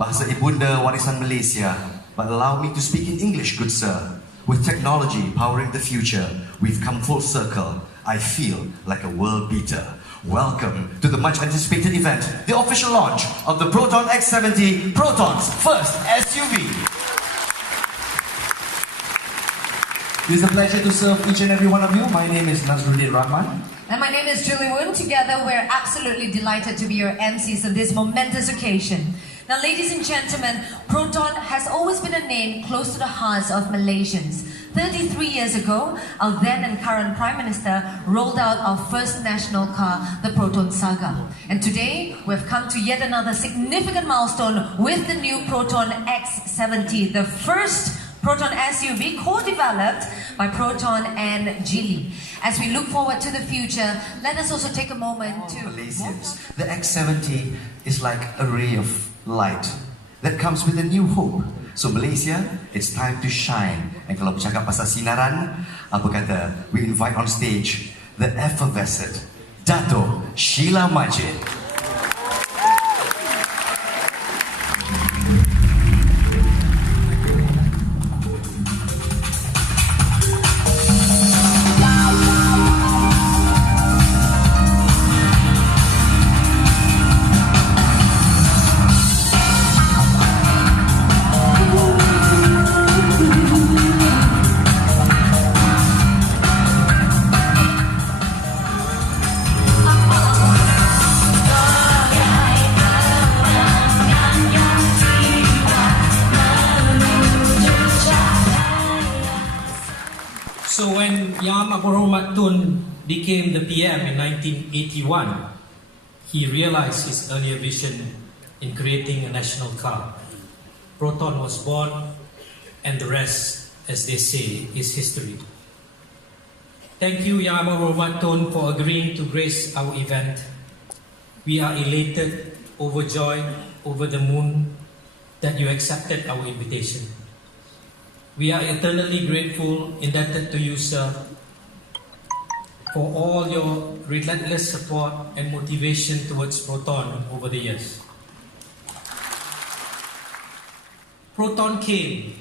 Bahasa Ibunda warisan Malaysia, but allow me to speak in English, good sir. With technology powering the future, we've come full circle. I feel like a world beater. Welcome to the much anticipated event, the official launch of the Proton X70, Proton's first SUV. It is a pleasure to serve each and every one of you. My name is Nazruddin Rahman. And my name is Julie Woon. Together, we're absolutely delighted to be your MCs of this momentous occasion. Now, ladies and gentlemen, Proton has always been a name close to the hearts of Malaysians. 33 years ago, our then and current Prime Minister rolled out our first national car, the Proton Saga. And today, we've come to yet another significant milestone with the new Proton X70, the first Proton SUV co-developed by Proton and Geely. As we look forward to the future, let us also take a moment to... Malaysians, the X70 is like a ray of light that comes with a new hope. So Malaysia, it's time to shine. And kalau bercakap pasal sinaran, apa kata, we invite on stage the effervescent Dato' Sheila Majid. So when YAB Tun became the PM in 1981, he realized his earlier vision in creating a national car. Proton was born, and the rest, as they say, is history. Thank you, YAB Tun, for agreeing to grace our event. We are elated, overjoyed, over the moon that you accepted our invitation. We are eternally grateful, indebted to you, sir, for all your relentless support and motivation towards Proton over the years. Proton came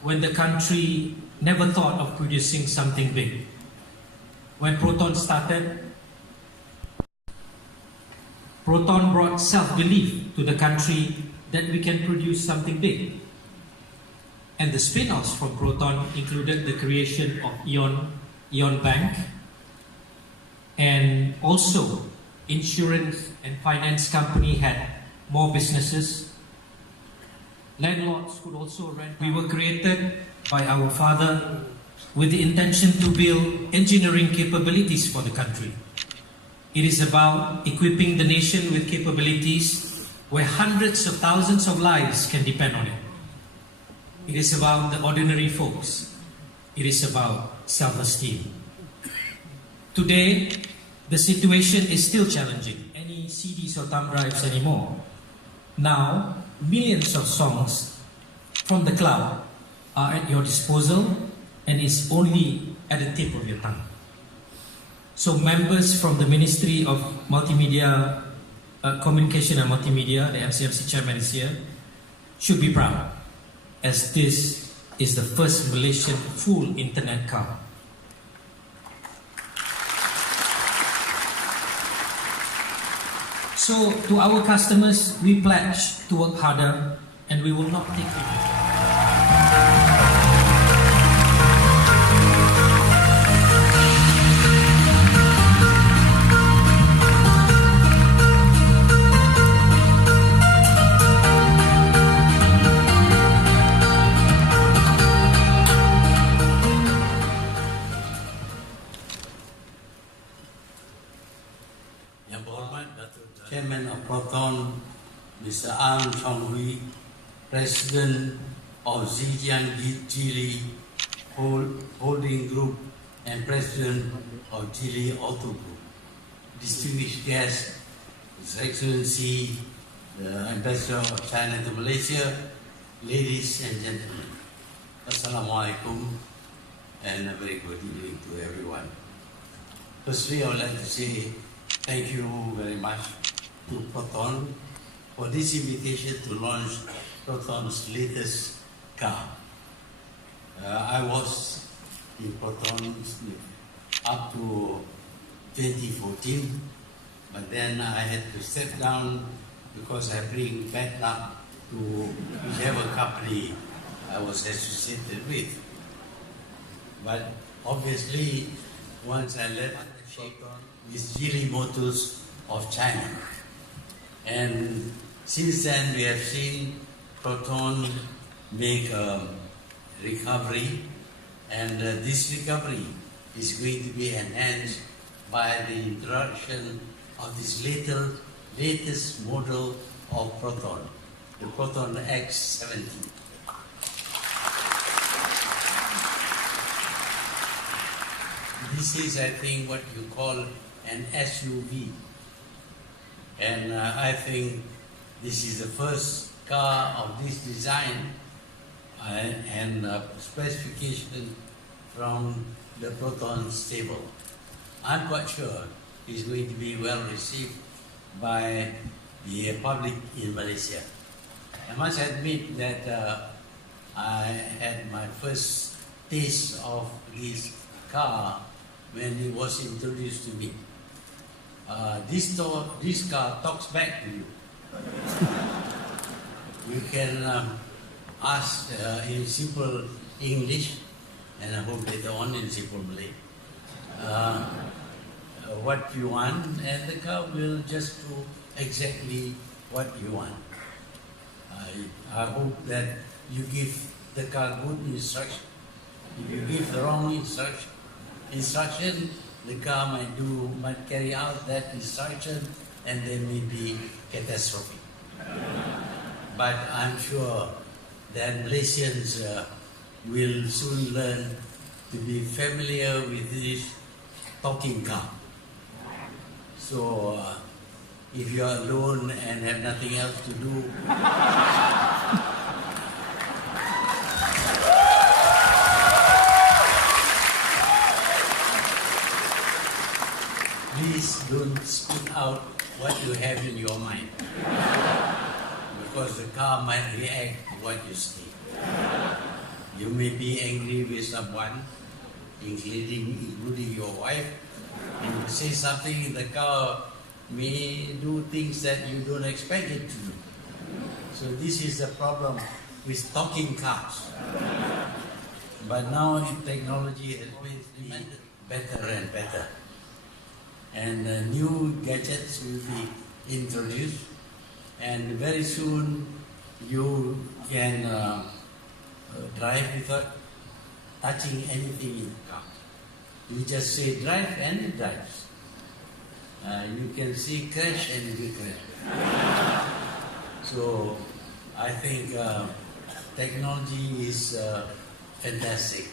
when the country never thought of producing something big. When Proton started, Proton brought self-belief to the country that we can produce something big. And the spin-offs from Proton included the creation of Eon Bank, and also insurance and finance company had more businesses. Landlords could also rent. We were created by our father with the intention to build engineering capabilities for the country. It is about equipping the nation with capabilities where hundreds of thousands of lives can depend on it. It is about the ordinary folks. It is about self-esteem. Today, the situation is still challenging. Any CDs or thumb drives anymore. Now, millions of songs from the cloud are at your disposal and is only at the tip of your tongue. So members from the Ministry of Multimedia, Communication and Multimedia, the MCMC chairman is here, should be proud, as this is the first Malaysian full internet car. So to our customers, we pledge to work harder and we will not take it. Yang berhormat Datuk Chairman of Proton, Mr. Ang Chong Hui, President of Zhejiang Geely Holding Group and President of Geely Auto Group, distinguished guests, His Excellency, the Ambassador of China to Malaysia, ladies and gentlemen, Assalamualaikum and a very good evening to everyone. Firstly, I would like to say thank you very much to Proton for this invitation to launch Proton's latest car. I was in Proton up to 2014, but then I had to step down because I bring bad luck to whichever company I was associated with. But obviously, once I left Proton with Geely Motors of China, and since then we have seen Proton make a recovery, and this recovery is going to be enhanced by the introduction of this latest model of Proton, the Proton X70. This is, I think, what you call an SUV. And I think this is the first car of this design and specification from the Proton stable. I'm quite sure it's going to be well received by the public in Malaysia. I must admit that I had my first taste of this car when it was introduced to me. This car talks back to you. You can ask in simple English, and I hope later on in simple Malay, what you want, and the car will just do exactly what you want. I hope that you give the car good instruction. If you give the wrong instruction, the car might carry out that instruction, and there may be catastrophe. But I'm sure that Malaysians will soon learn to be familiar with this talking car. So if you are alone and have nothing else to do, please don't speak out what you have in your mind, because the car might react to what you say. You may be angry with someone, including your wife, and you say something, the car may do things that you don't expect it to do. So this is the problem with talking cars. But now technology has been better and better. And new gadgets will be introduced, and very soon you can drive without touching anything in the car. You just say drive and it drives. You can see crash and it will crash. So I think technology is fantastic.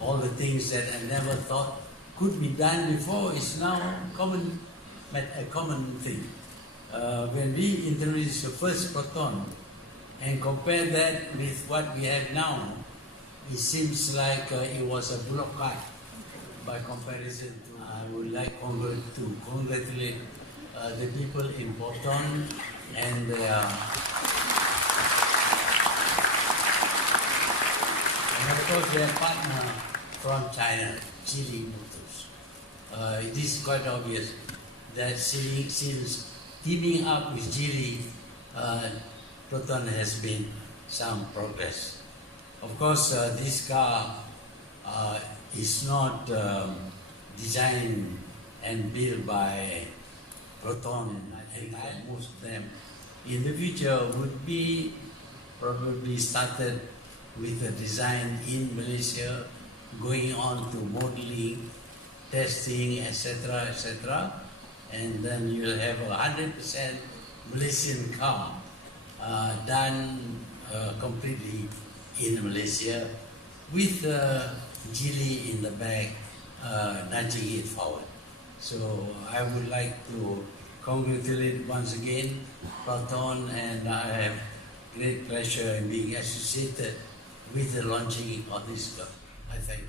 All the things that I never thought could be done before is now a common thing. When we introduced the first Proton and compare that with what we have now, it seems like it was a bullock cart by comparison to. I would like to congratulate the people in Proton and of course their partner from China, Geely Motors. It is quite obvious that since teaming up with Geely, Proton has been some progress. Of course, this car is not designed and built by Proton. I think most of them in the future would be probably started with a design in Malaysia, going on to modeling, testing, etc., etc., and then you'll have 100% Malaysian car done completely in Malaysia with Geely in the back nudging it forward. So I would like to congratulate once again Proton, and I have great pleasure in being associated with the launching of this car. I thank you.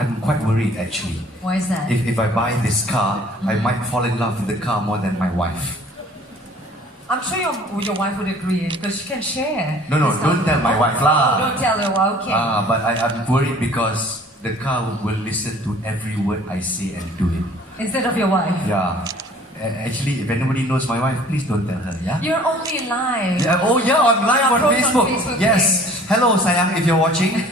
I'm quite worried actually. Why is that? If I buy this car, I might fall in love with the car more than my wife. I'm sure your wife would agree because she can share. No, don't tell my wife lah. Don't tell her, okay. But I'm worried because the car will listen to every word I say and do it. Instead of your wife? Yeah. Actually, if anybody knows my wife, please don't tell her, yeah? You're only live. Yeah, oh yeah, I'm live on Facebook. Yes. Page. Hello, sayang, if you're watching.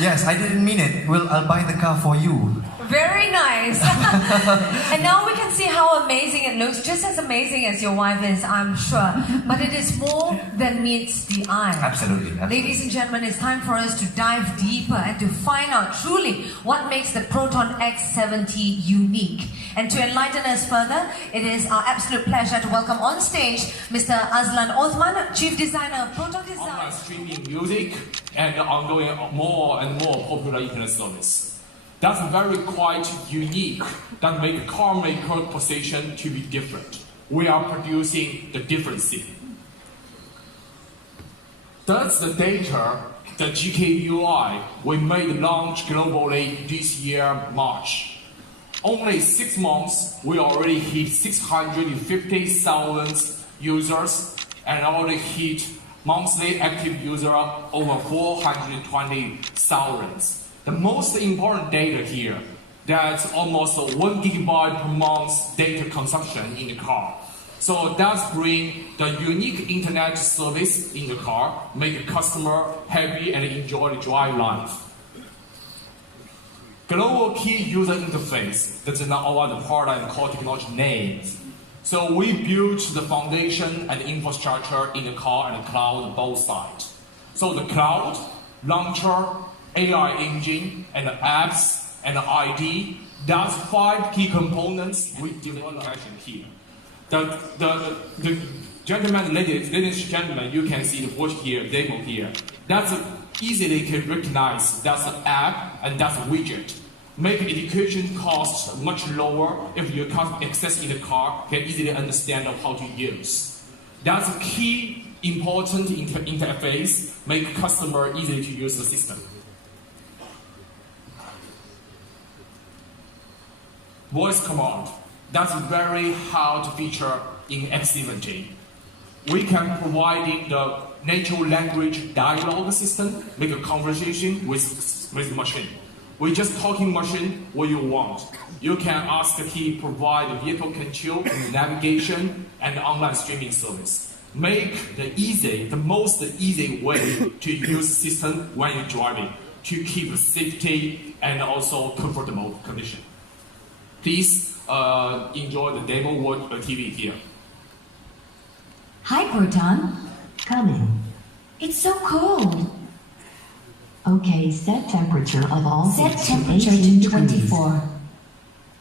Yes, I didn't mean it. Well, I'll buy the car for you. Very nice. And now we can see how amazing it looks. Just as amazing as your wife is, I'm sure. But it is more than meets the eye. Absolutely. Ladies and gentlemen, it's time for us to dive deeper and to find out truly what makes the Proton X70 unique. And to enlighten us further, it is our absolute pleasure to welcome on stage Mr. Azlan Othman, Chief Designer of Proton Design. Online streaming music and ongoing more and more popular internet service. That's very quite unique. That make car maker position to be different. We are producing the difference. That's the data, the GKUI we made launch globally this year, March. Only 6 months, we already hit 650,000 users and already hit monthly active user over 420,000. The most important data here, that's almost 1 gigabyte per month data consumption in the car. So that's bring the unique internet service in the car, make the customer happy and enjoy the drive life. Global key user interface, that's our product and core technology names. So we built the foundation and infrastructure in the car and the cloud both sides. So the cloud, launcher, AI engine, and the apps, and the ID, that's 5 key components we developed here. The gentlemen, ladies and gentlemen, you can see the watch here, demo here. That's easily can recognize that's the app and that's a widget. Make education costs much lower if you can't access in the car, can easily understand how to use. That's a key important interface, make customer easy to use the system. Voice command, that's a very hard feature in X70. We can provide the natural language dialogue system, make a conversation with machine. We just talking machine what you want. You can ask he provide vehicle control, navigation, and online streaming service. Make the most easy way to use system when you're driving to keep safety and also comfortable condition. Please enjoy the demo TV here. Hi, Proton. Coming. It's so cold. Okay, set temperature of all Set seats temperature to 18 to degrees. 24.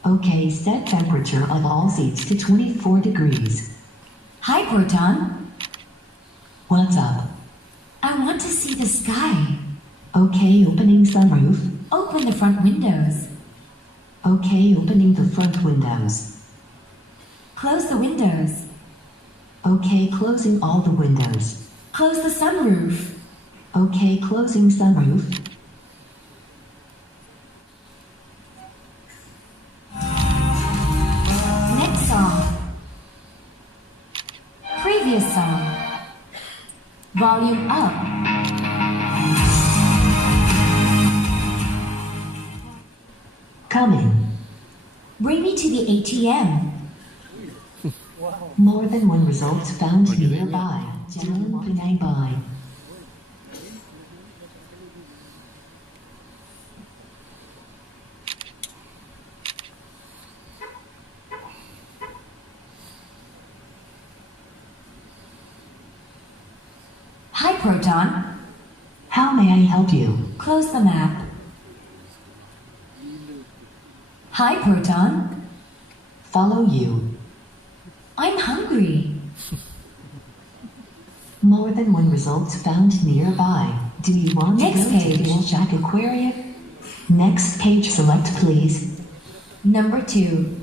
Okay, set temperature of all seats to 24 degrees. Hi, Proton. What's up? I want to see the sky. Okay, opening sunroof. Open the front windows. Okay, opening the front windows. Close the windows. Okay, closing all the windows. Close the sunroof. Okay, closing sunroof. Next song. Previous song. Volume up. Coming. Bring me to the ATM. More than one results found nearby. Jalan Penai by. Hi, Proton. How may I help you? Close the map. Hi, Proton. Follow you. I'm hungry. More than one results found nearby. Do you want to Next go page. to Bercakap Aquarium? Next page select please. Number 2.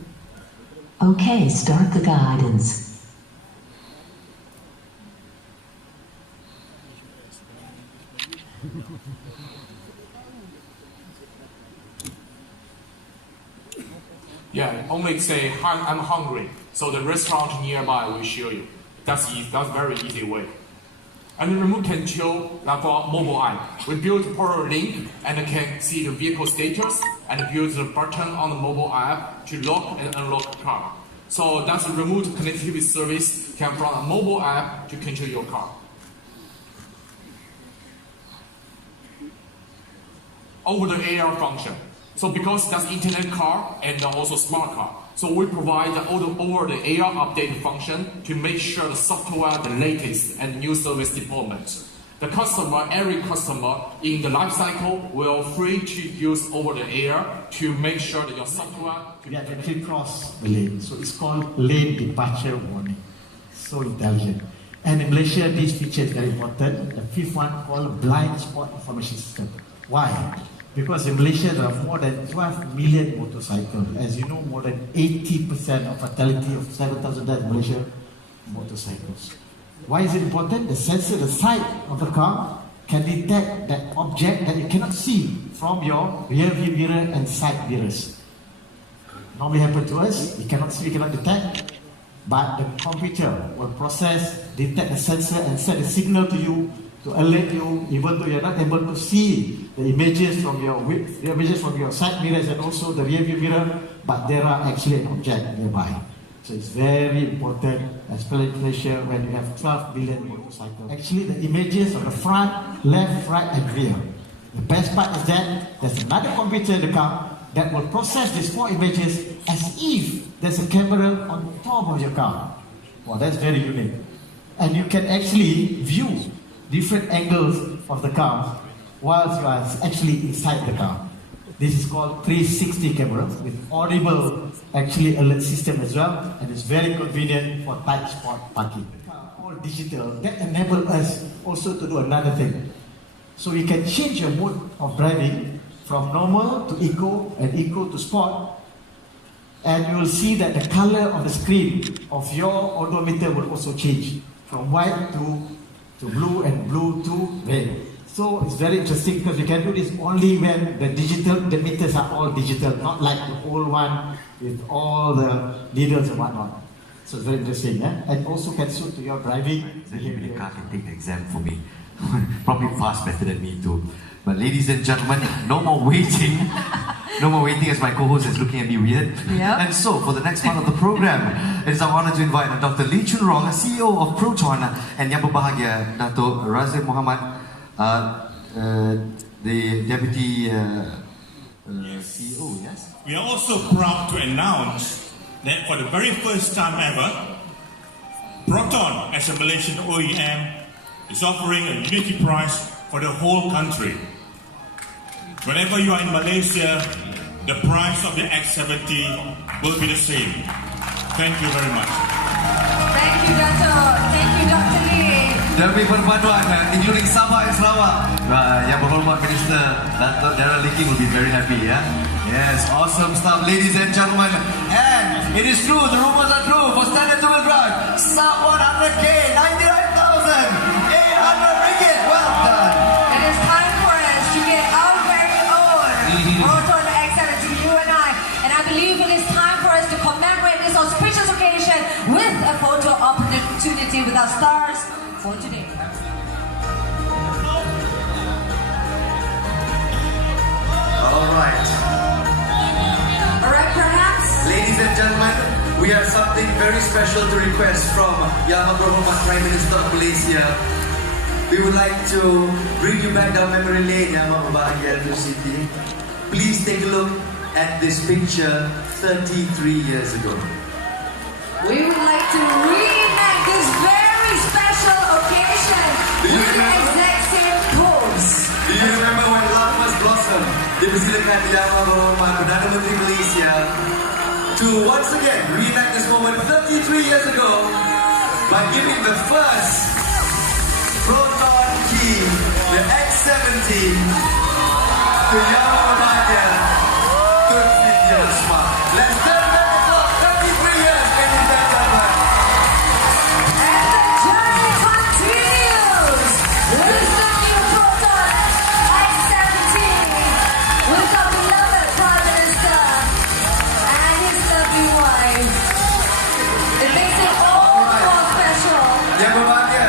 Okay, start the guidance. Yeah, only say I'm hungry, so the restaurant nearby will show you. That's very easy way. And the remote control for mobile app. We built Power Link and can see the vehicle status and build the button on the mobile app to lock and unlock the car. So that's a remote connectivity service can from a mobile app to control your car. Over-the-air function. So because that's internet car and also smart car, so we provide the over-the-air update function to make sure the software the latest and new service deployment. The customer, every customer in the life cycle will free to use over-the-air to make sure that your software. We have actually crossed the lane, so it's called lane departure warning. So intelligent. And in Malaysia, this feature is very important. The fifth one called blind spot information system. Why? Because in Malaysia, there are more than 12 million motorcycles. As you know, more than 80% of fatality of 7,000 deaths in Malaysia, motorcycles. Why is it important? The sensor, the side of the car, can detect that object that you cannot see from your rear view mirror and side mirrors. Normally happen to us, we cannot see, we cannot detect, but the computer will process, detect the sensor and send a signal to you to alert you, even though you're not able to see the images from your side mirrors and also the rear view mirror, but there are actually an object nearby. So it's very important, especially in Malaysia when you have 12 billion motorcycles. Actually, the images of the front, left, right, and rear. The best part is that there's another computer in the car that will process these 4 images as if there's a camera on top of your car. Well, that's very unique. And you can actually view different angles of the car whilst you are actually inside the car. This is called 360 camera with audible actually alert system as well, and it's very convenient for tight spot parking. All digital, that enables us also to do another thing. So you can change your mode of driving from normal to eco and eco to sport, and you will see that the color of the screen of your odometer will also change from white to blue and blue to red. So it's very interesting because we can do this only when the meters are all digital, not like the old one with all the needles and whatnot. So it's very interesting, and also can suit to your driving. The car can take the exam for me. Probably fast better than me too. But ladies and gentlemen, no more waiting. No more waiting as my co-host is looking at me weird. Yeah. And so, for the next part of the program, it is our honor to invite Dr. Lee Chun Rong, CEO of Proton, and Yang Berbahagia, Dato' Razif Muhammad, the Deputy CEO, yes? We are also proud to announce that for the very first time ever, Proton, as a Malaysian OEM, is offering a unity price for the whole country. Whenever you are in Malaysia, the price of the X70 will be the same. Thank you very much. Thank you, Dato'. Thank you, Dr. Lee. Demi perpaduan, including Sabah and Sarawak. Yang berhormat Minister Dato' Darren Lee will be very happy, ya. Yes, awesome stuff, ladies and gentlemen. And it is true, the rumors are true. For standard two-wheel drive, sub 100K, 99,800 ringgit. Well done. It is time for us to get our very own Proton X70, you and I. And I believe it is time for us to commemorate this auspicious occasion with a photo opportunity with our stars for today. All right. Alright, perhaps? Ladies and gentlemen, we have something very special to request from Yang Berhormat Prime Minister of Malaysia. We would like to bring you back down memory lane, Yang Berbahagia to City. Please take a look at this picture 33 years ago. We would like to reenact this very special occasion with the exact same pose. Do you remember when love first blossomed? Dipersilakan Yang Berhormat Perdana Menteri Malaysia to once again reenact this moment 33 years ago by giving the first Proton key, the X70, to Yang Berbahagia Tun Mahathir. Let's turn back the clock 33 years, ladies and gentlemen. And the journey continues with the new Proton X70 with our beloved Prime Minister and his lovely wife. It makes it all the more special. Yang Berbahagia,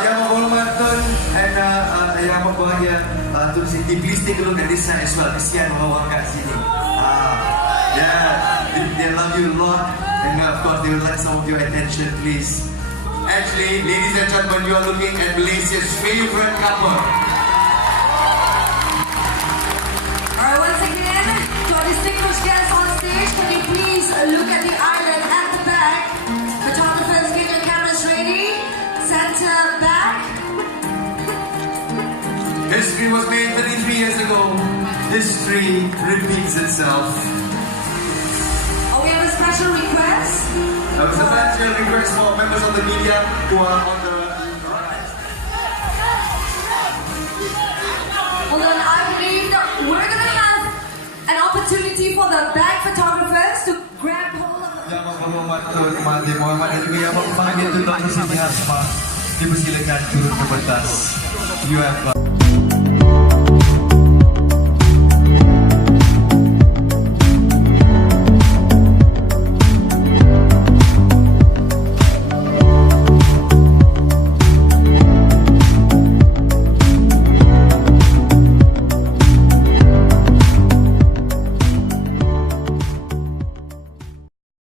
Yang Berhormat Tun and Yang Berbahagia Tun Siti, please take a look at this side as well. Kesian orang-orang kat sini. Yeah, they love you a lot, and of course they would like some of your attention, please. Actually, ladies and gentlemen, you are looking at Malaysia's favorite couple. Alright, once again, to our distinguished guests on stage, can you please look at the island at the back? Photographers, get your cameras ready. Center back. History was made 33 years ago. History repeats itself. We have a special request. There was a special request for members of the media who are on the right. Hold on, I believe that we're going to have an opportunity for the back photographers to grab hold of the... Yang Berhormat Tun Mahathir Mohamad dan juga Yang Berbahagia Tun Dr. Siti Hasma, dipersilakan turun ke pentas. You have